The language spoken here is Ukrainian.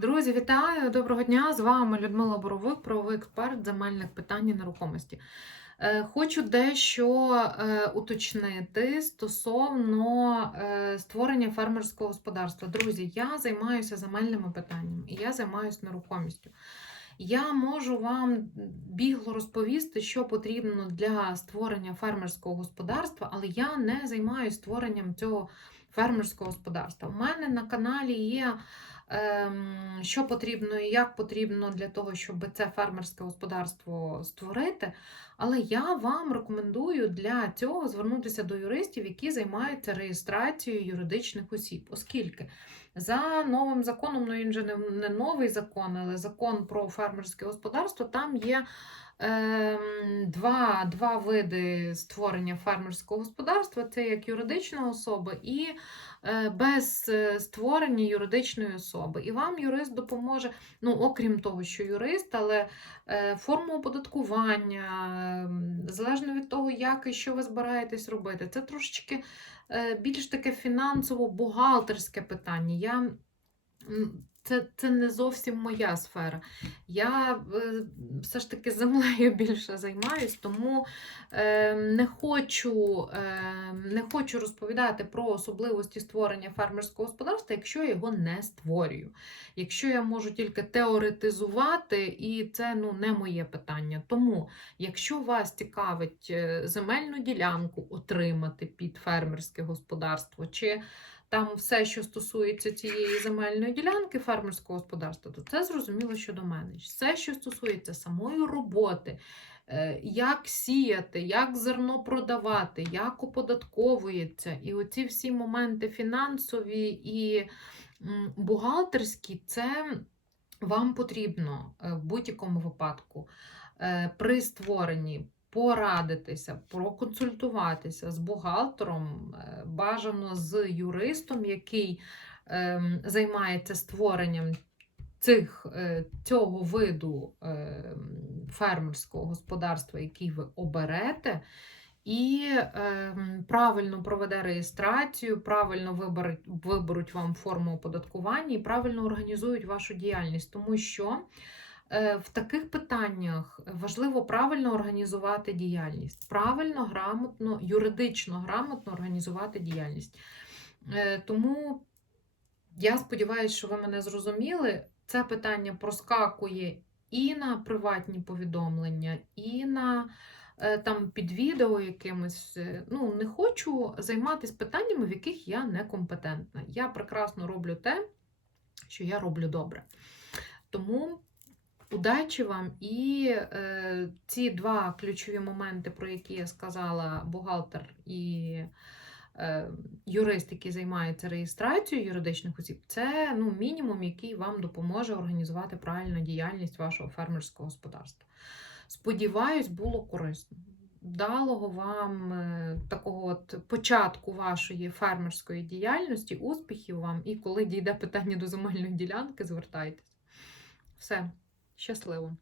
Друзі, вітаю! Доброго дня! З вами Людмила Боровик, правовий експерт земельних питань і нерухомості. Е, Хочу дещо е, уточнити стосовно е, створення фермерського господарства. Друзі, я займаюся земельними питаннями і я займаюся нерухомістю. Я можу вам бігло розповісти, що потрібно для створення фермерського господарства, але я не займаюся створенням цього фермерського господарства. У мене на каналі є що потрібно і як потрібно для того, щоб це фермерське господарство створити. Але я вам рекомендую для цього звернутися до юристів, які займаються реєстрацією юридичних осіб, оскільки за новим законом, ну він же не, новий закон, але закон про фермерське господарство, там є ем, два, два види створення фермерського господарства: це як юридична особа і е, без е, створення юридичної особи. І вам юрист допоможе, ну, окрім того, що юрист, але е, форму оподаткування, ем, залежно від того, як і що ви збираєтесь робити, це трошечки е, більш таке фінансово-бухгалтерське питання. Я це, це не зовсім моя сфера. Я е, все ж таки землею більше займаюсь, тому е, не, хочу, е, не хочу розповідати про особливості створення фермерського господарства, якщо я його не створюю. Якщо я можу тільки теоретизувати, і це ну, не моє питання. Тому, якщо вас цікавить е, земельну ділянку отримати під фермерське господарство, чи там все, що стосується цієї земельної ділянки фермерського господарства, то це зрозуміло щодо мене. Все, що стосується самої роботи, е, як сіяти, як зерно продавати, як оподатковується, і оці всі моменти фінансові і бухгалтерські, це вам потрібно е, в будь-якому випадку е, при створенні порадитися, проконсультуватися з бухгалтером, е, бажано з юристом, який ем, займається створенням цих, е, цього виду ем, фермерського господарства, який ви оберете. І ем, правильно проведе реєстрацію, правильно виберуть, виберуть вам форму оподаткування і правильно організують вашу діяльність, тому що Е, В таких питаннях важливо правильно організувати діяльність, правильно, грамотно, юридично грамотно організувати діяльність. Е, Тому я сподіваюся, що ви мене зрозуміли. Це питання проскакує і на приватні повідомлення, і на е, там під відео якимось. Е, Ну, не хочу займатися питаннями, в яких я некомпетентна. Я прекрасно роблю те, що я роблю добре. Тому. Удачі вам! І е, ці два ключові моменти, про які я сказала, бухгалтер і е, юрист, який займається реєстрацією юридичних осіб, це ну, мінімум, який вам допоможе організувати правильну діяльність вашого фермерського господарства. Сподіваюсь, було корисно. Вдалого вам е, такого от початку вашої фермерської діяльності, успіхів вам, і коли дійде питання до земельної ділянки, звертайтесь. Все. Щасливо!